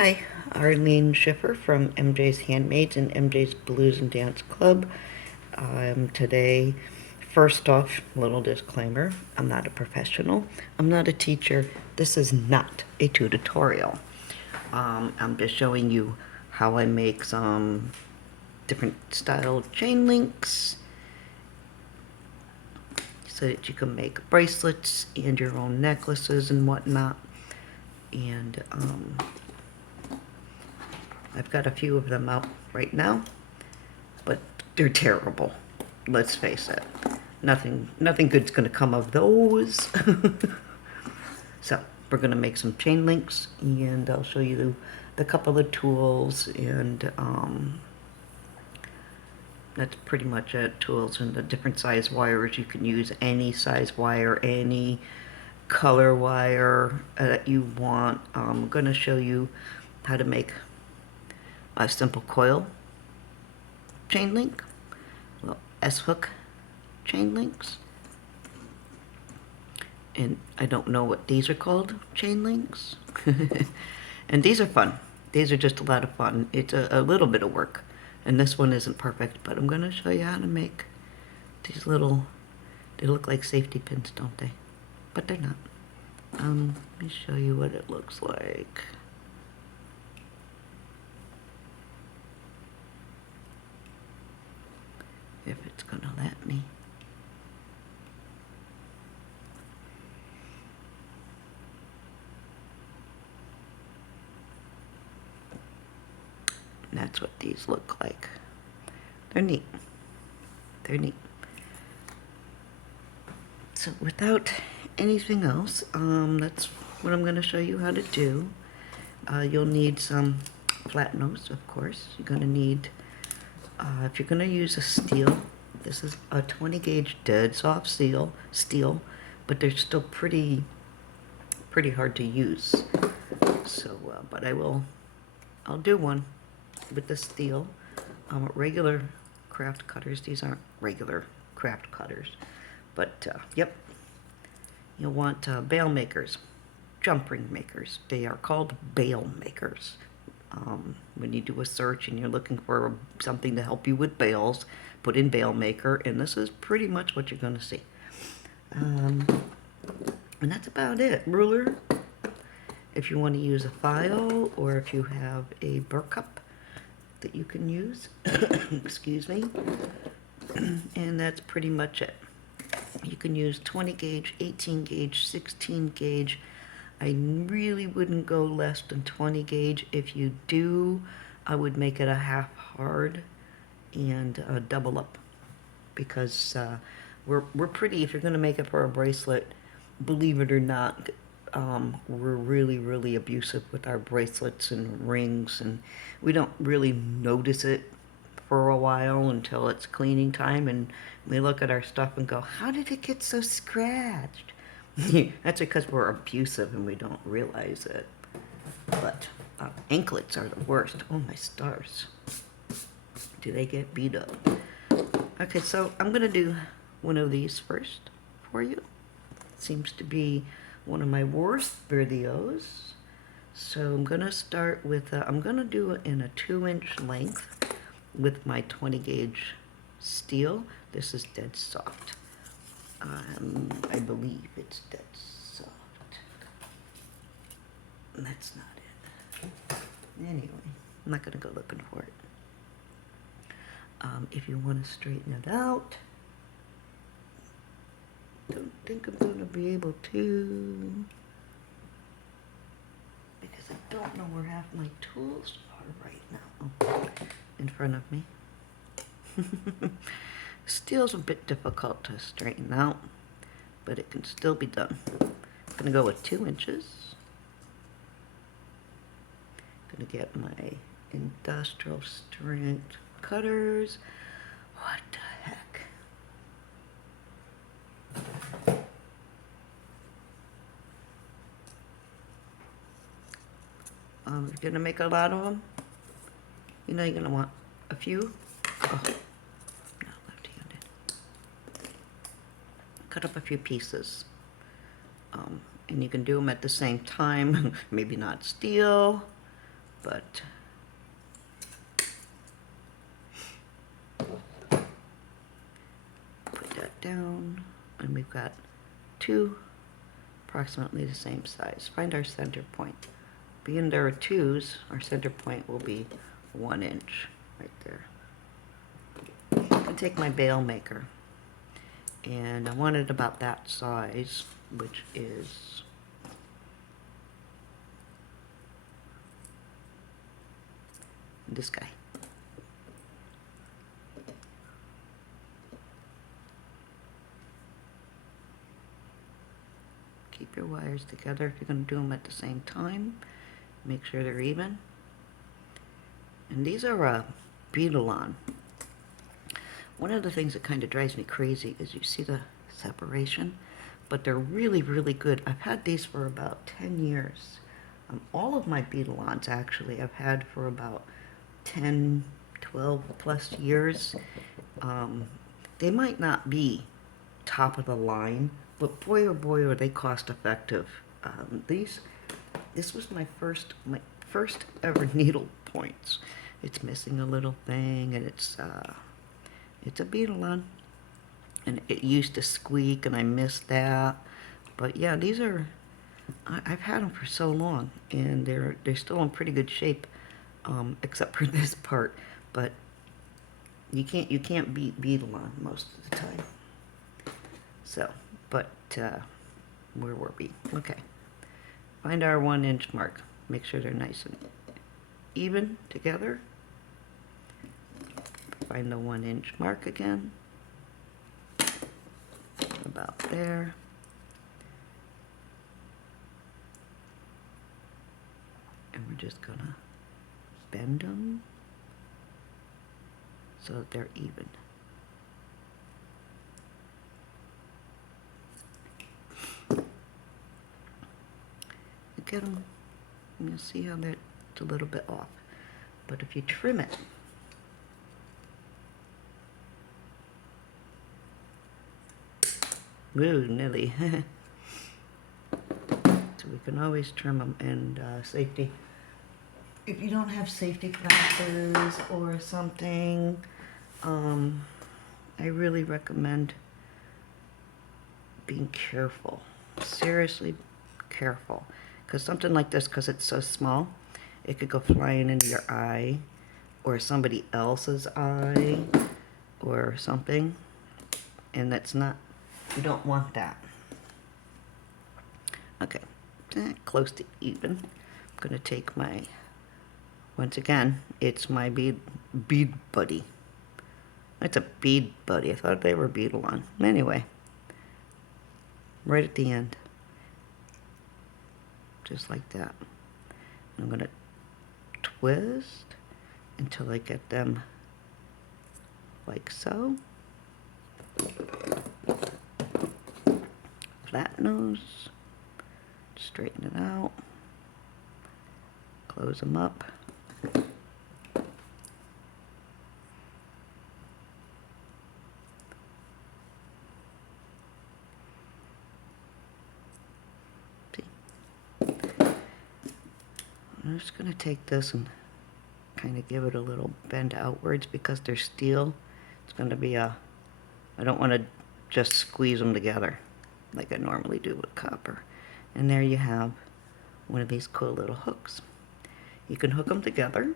Hi, Arlene Schiffer from MJ's Handmaids and MJ's Blues and Dance Club. Today, first off, little disclaimer, I'm not a professional. I'm not a teacher. This is not a tutorial. I'm just showing you how I make some different style chain links so that you can make bracelets and your own necklaces and whatnot. And I've got a few of them out right now, but they're terrible. Let's face it. Nothing good's gonna come of those. So we're gonna make some chain links, and I'll show you the couple of tools, and that's pretty much it. Tools and the different size wires. You can use any size wire, any color wire that you want. I'm gonna show you how to make a simple coil chain link, well, S-hook chain links, and I don't know what these are called, chain links. And these are fun. These are just a lot of fun. It's a little bit of work, and this one isn't perfect, but I'm going to show you how to make these little, they look like safety pins, don't they? But they're not. Let me show you what it looks like. If it's gonna let me. And that's what these look like. They're neat. They're neat. So without anything else, that's what I'm gonna show you how to do. You'll need some flat nose, of course. You're gonna need, if you're gonna use a steel, this is a 20 gauge dead soft steel, but they're still pretty hard to use. So, but I'll do one with the steel. Regular craft cutters, these aren't regular craft cutters, but yep. You'll want bail makers, jump ring makers. They are called bail makers. When you do a search and you're looking for something to help you with bails, put in bail maker, and this is pretty much what you're going to see. And that's about it. Ruler, if you want to use a file, or if you have a burr cup that you can use. Excuse me. And that's pretty much it. You can use 20 gauge, 18 gauge, 16 gauge. I really wouldn't go less than 20 gauge. If you do, I would make it a half hard and double up, because we're pretty, if you're going to make it for a bracelet, believe it or not, we're really abusive with our bracelets and rings, and we don't really notice it for a while until it's cleaning time, and we look at our stuff and go, how did it get so scratched? That's because we're abusive and we don't realize it. But anklets are the worst. Oh my stars. Do they get beat up? Okay, so I'm going to do one of these first for you. Seems to be one of my worst videos. So I'm going to start with, I'm going to do it in a 2-inch length with my 20 gauge steel. This is dead soft. I believe it's dead soft. That's not it. Anyway, I'm not going to go looking for it. If you want to straighten it out, don't think I'm going to be able to, because I don't know where half my tools are right now. Oh, in front of me. Steel's a bit difficult to straighten out, but it can still be done. I'm going to go with 2 inches. Going to get my industrial strength cutters. What the heck? You're going to make a lot of them. You know you're going to want a few. Oh. Cut up a few pieces, and you can do them at the same time. Maybe not steel, but put that down, and we've got two approximately the same size. Find our center point. Being there are twos, our center point will be 1 inch right there. I take my bail maker, and I want it about that size, which is this guy. Keep your wires together if you're going to do them at the same time. Make sure they're even. And these are a beadle-on. One of the things that kind of drives me crazy is you see the separation, but they're really, really good. I've had these for about 10 years. All of my beadle-ons, actually, I've had for about 10, 12 plus years. They might not be top of the line, but boy oh boy are they cost effective. This was my first ever needle points. It's missing a little thing, and it's a beadle-on, and it used to squeak, and I missed that. But yeah, these are, I've had them for so long, and they're still in pretty good shape, except for this part. But you can't beat beadle-on most of the time. So, but where were we? Okay, find our 1 inch mark. Make sure they're nice and even together. Find the 1 inch mark again, about there. And we're just gonna bend them so that they're even. You get them, and you'll see how that's a little bit off. But if you trim it, woo, nearly. So we can always trim them, and safety. If you don't have safety glasses or something, I really recommend being careful. Seriously careful. Because something like this, because it's so small, it could go flying into your eye, or somebody else's eye, or something. And that's not, you don't want that. Okay, close to even. I'm going to take my, once again, it's my bead buddy. It's a bead buddy. I thought they were beadle-on. Anyway, right at the end. Just like that. I'm going to twist until I get them like so. Flat nose. Straighten it out. Close them up. I'm just going to take this and kind of give it a little bend outwards because they're steel. It's going to be I don't want to just squeeze them together like I normally do with copper. And there you have one of these cool little hooks. You can hook them together.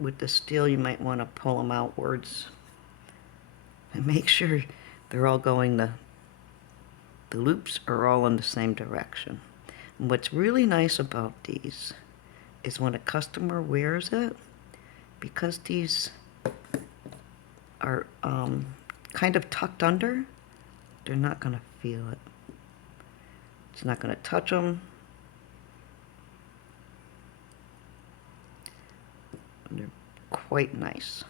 With the steel, you might want to pull them outwards and make sure they're all going, the loops are all in the same direction. And what's really nice about these is when a customer wears it, because these are kind of tucked under, they're not going to feel it. It's not going to touch them. They're quite nice.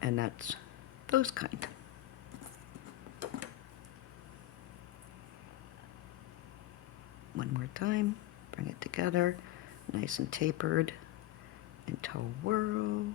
And that's those kind. One more time, bring it together, nice and tapered, and twirl.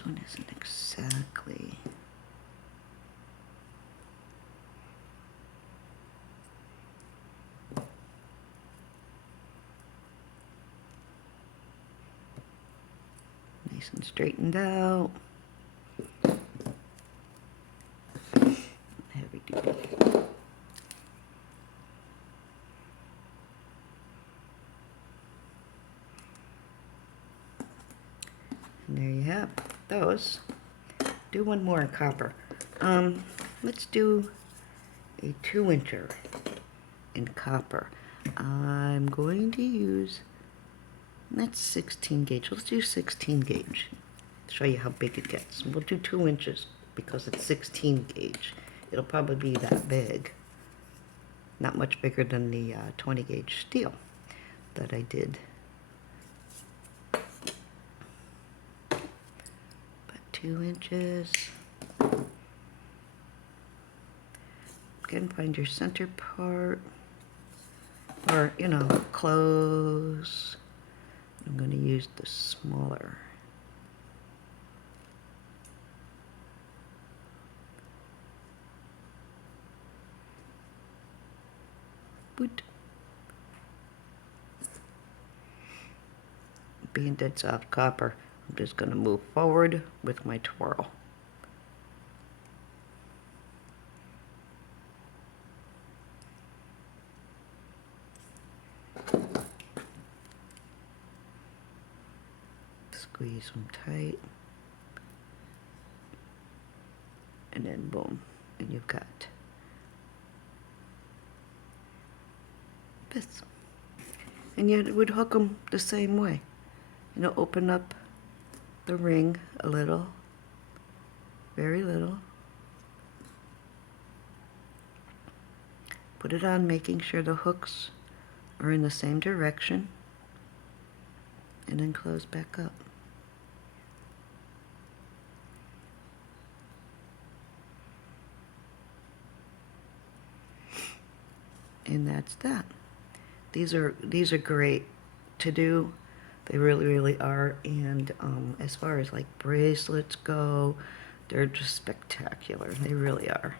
This one isn't exactly. Nice and straightened out. Heavy duty. And there you have those. Do one more in copper. Let's do a 2-incher in copper. I'm going to use, that's 16 gauge. Let's do 16 gauge. Show you how big it gets. We'll do 2 inches because it's 16 gauge. It'll probably be that big. Not much bigger than the 20 gauge steel that I did. But 2 inches. Again, find your center part. Or, you know, close. I'm going to use the smaller. Boot. Being dead soft copper, I'm just going to move forward with my twirl. Squeeze them tight. And then boom, and you've got this. And you would hook them the same way. You know, open up the ring a little, very little. Put it on, making sure the hooks are in the same direction. And then close back up. And that's that. These are great to do. They really are. And as far as like bracelets go, they're just spectacular. They really are.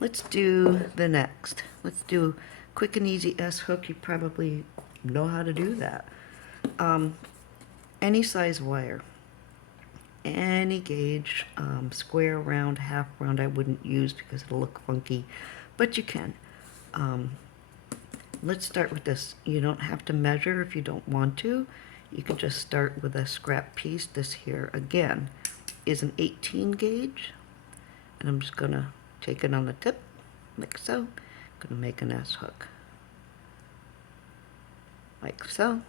Let's do the next. Let's do quick and easy S hook. You probably know how to do that. Any size wire, any gauge, square, round, half round, I wouldn't use because it'll look funky, but you can. Let's start with this. You don't have to measure if you don't want to. You can just start with a scrap piece. This here, again, is an 18 gauge. And I'm just going to take it on the tip, like so. I'm going to make an S hook. Like so.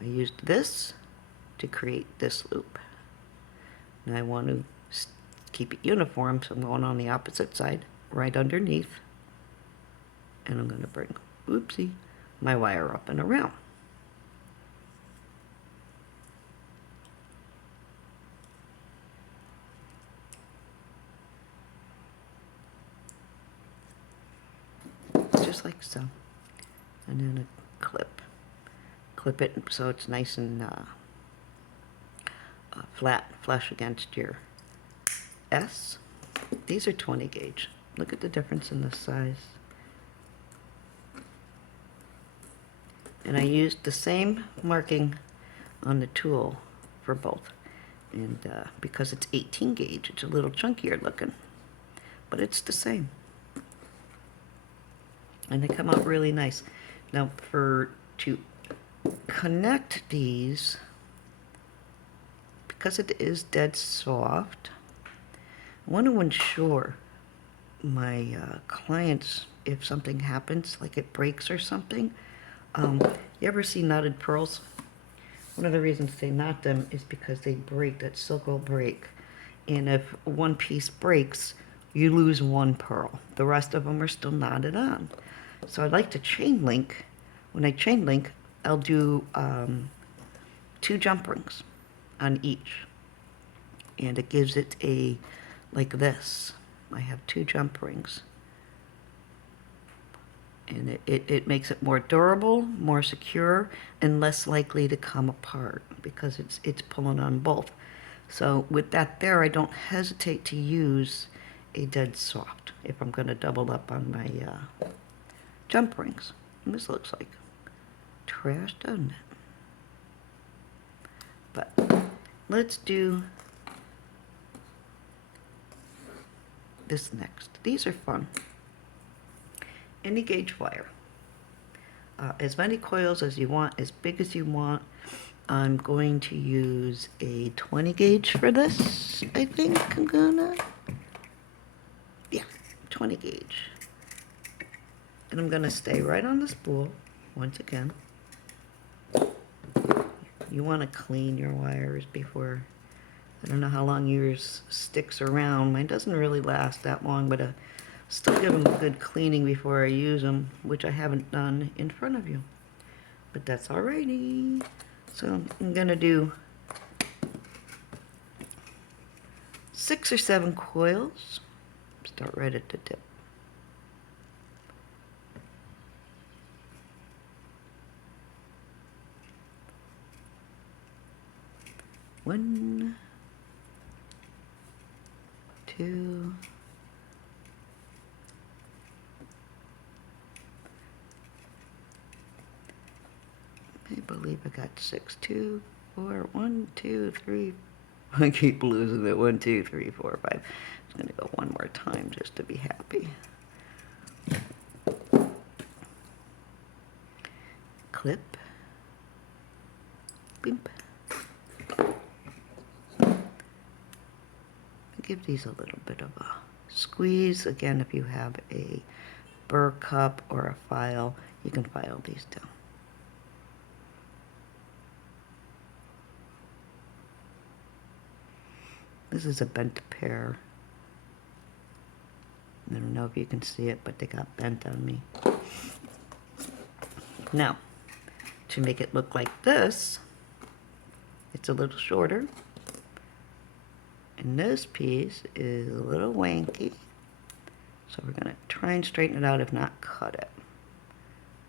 I used this to create this loop. And I want to keep it uniform, so I'm going on the opposite side, right underneath. And I'm going to bring, oopsie, my wire up and around. Just like so. And then a clip. Clip it so it's nice and flat, flush against your S. These are 20 gauge. Look at the difference in the size. And I used the same marking on the tool for both. And because it's 18 gauge, it's a little chunkier looking, but it's the same. And they come out really nice. Now to connect these, because it is dead soft, I want to ensure my clients, if something happens, like it breaks or something, you ever see knotted pearls? One of the reasons they knot them is because they break, that silk will break. And if one piece breaks, you lose one pearl. The rest of them are still knotted on. So I like to chain link. When I chain link, I'll do 2 jump rings on each. And it gives it a, like this. I have 2 jump rings. And it makes it more durable, more secure, and less likely to come apart because it's pulling on both. So with that there, I don't hesitate to use a dead soft if I'm going to double up on my jump rings. And this looks like trash, doesn't it? But let's do this next. These are fun. Any gauge wire. As many coils as you want, as big as you want. I'm going to use a 20 gauge for this. I think I'm gonna, yeah, 20 gauge. And I'm gonna stay right on the spool once again. You wanna clean your wires before, I don't know how long yours sticks around. Mine doesn't really last that long, but still give them a good cleaning before I use them, which I haven't done in front of you. But that's alrighty. So I'm gonna do 6 or 7 coils. Start right at the tip. One, two, I believe I got 6, 2, 4, 1, 2, 3. I keep losing it. 1, 2, 3, 4, 5. I'm gonna go one more time just to be happy. Clip. Beep. Give these a little bit of a squeeze. Again, if you have a burr cup or a file, you can file these down. This is a bent pair. I don't know if you can see it, but they got bent on me. Now, to make it look like this, it's a little shorter. And this piece is a little wanky. So we're gonna try and straighten it out, if not cut it.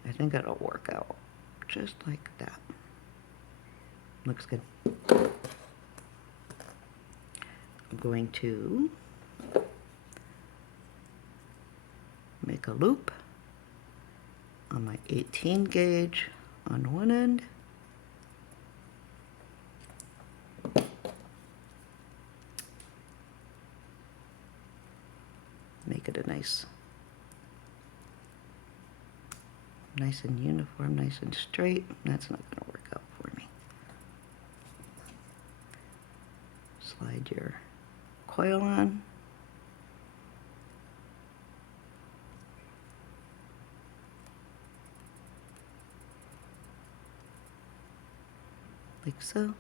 I think it'll work out just like that. Looks good. I'm going to make a loop on my 18 gauge on one end. Make it a nice and uniform, nice and straight. That's not going to work out for me. Slide your coil on. Like so.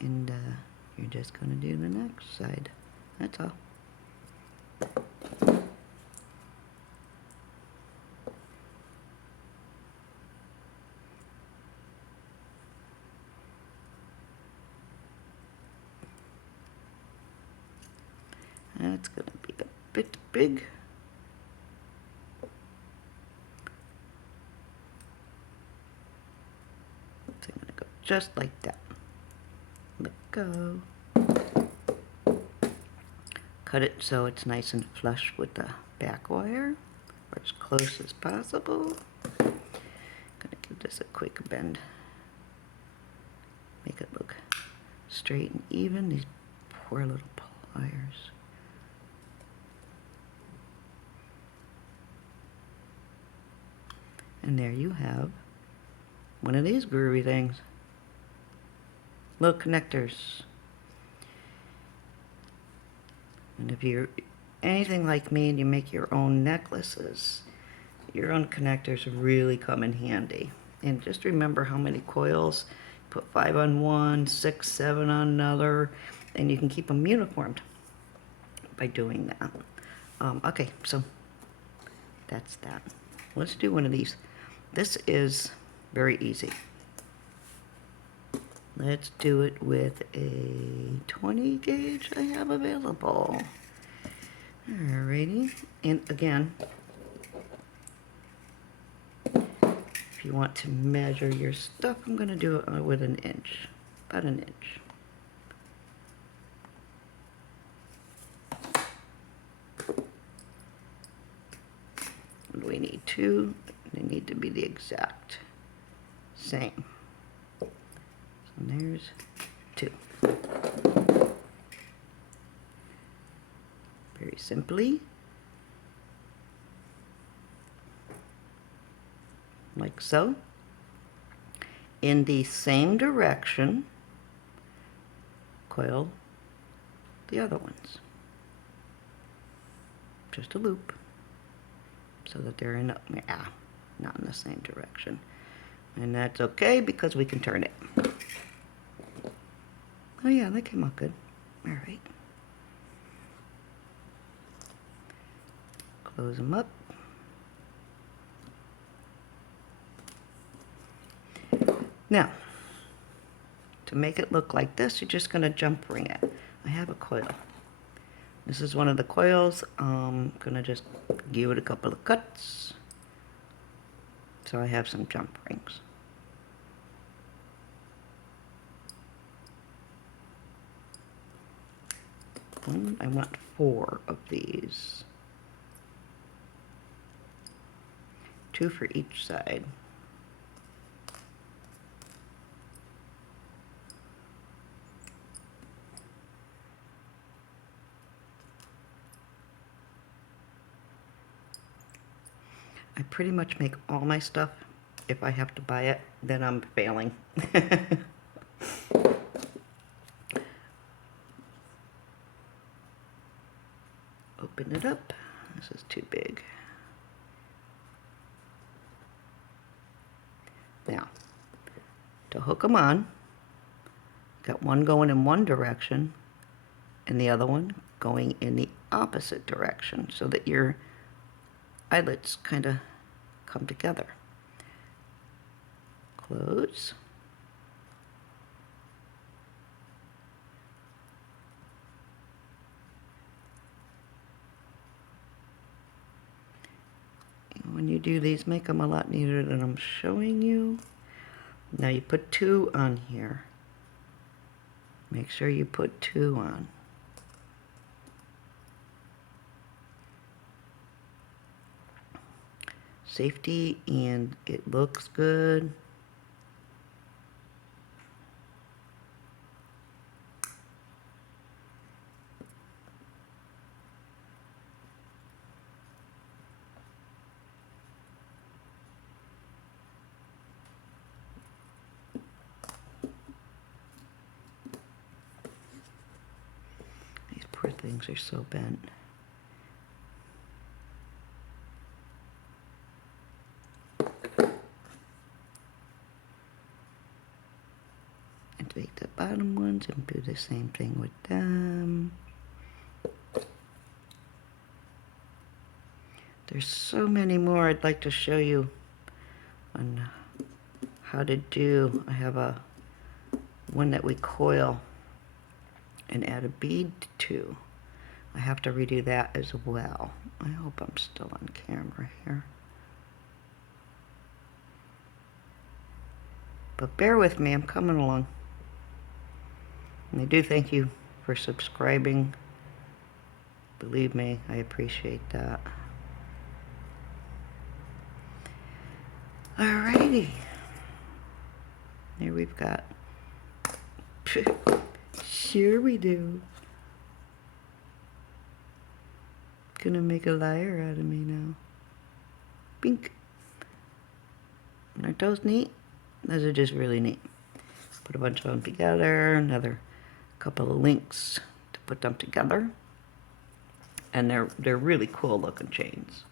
And you're just going to do the next side. That's all. That's going to be a bit big. So I'm going to go just like that. Let go. Cut it so it's nice and flush with the back wire, or as close as possible. Gonna give this a quick bend. Make it look straight and even. These poor little pliers. And there you have one of these groovy things. Little connectors. And if you're anything like me and you make your own necklaces, your own connectors really come in handy. And just remember how many coils. Put 5 on one, 6, 7 on another, and you can keep them uniformed by doing that. Okay, so that's that. Let's do one of these. This is very easy. Let's do it with a 20 gauge I have available. Alrighty, and again, if you want to measure your stuff, I'm going to do it with an inch, about an inch. We need 2. They need to be the exact same. So there's 2. Very simply, like so. In the same direction, coil the other ones. Just a loop, so that they're in, not in the same direction. And that's okay because we can turn it. Oh yeah, that came out good. All right. Close them up. Now, to make it look like this, you're just going to jump ring it. I have a coil. This is one of the coils. I'm going to just give it a couple of cuts. So I have some jump rings. I want 4 of these. 2 for each side. I pretty much make all my stuff. If I have to buy it, then I'm failing. Open it up. This is too big. Now, to hook them on, got one going in one direction and the other one going in the opposite direction so that your eyelets kind of come together. Close. When you do these, make them a lot neater than I'm showing you. Now you put 2 on here. Make sure you put 2 on. Safety, and it looks good. These poor things are so bent. And take the bottom ones and do the same thing with them. There's so many more I'd like to show you on how to do. I have a one that we coil and add a bead to. I have to redo that as well. I hope I'm still on camera here. But bear with me, I'm coming along. And I do thank you for subscribing. Believe me, I appreciate that. Alrighty. Here we've got. Sure we do. Gonna make a liar out of me now. Bink. Aren't those neat? Those are just really neat. Put a bunch of them together. Another couple of links to put them together. And they're really cool looking chains.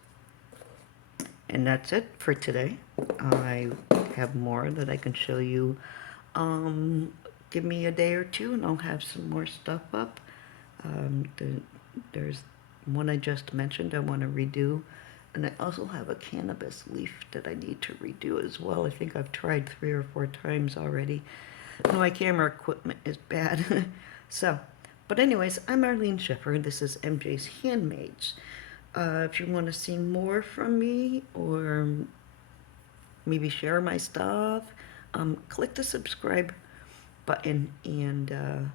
And that's it for today. I have more that I can show you. Give me a day or two and I'll have some more stuff up. There's one I just mentioned I want to redo. And I also have a cannabis leaf that I need to redo as well. I think I've tried 3 or 4 times already. My camera equipment is bad. So, but anyways, I'm Arlene Schiffer. This is MJ's Handmaids. If you want to see more from me or maybe share my stuff, click the subscribe button and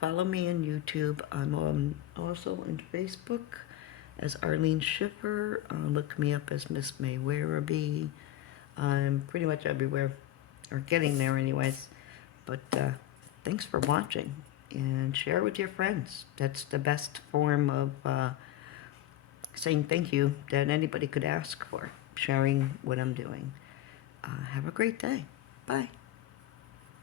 follow me on YouTube. I'm also on Facebook as Arlene Schiffer. Look me up as Miss May Werribee. I'm pretty much everywhere, or getting there anyways. But thanks for watching, and share with your friends. That's the best form of saying thank you that anybody could ask for, sharing what I'm doing. Have a great day. Bye.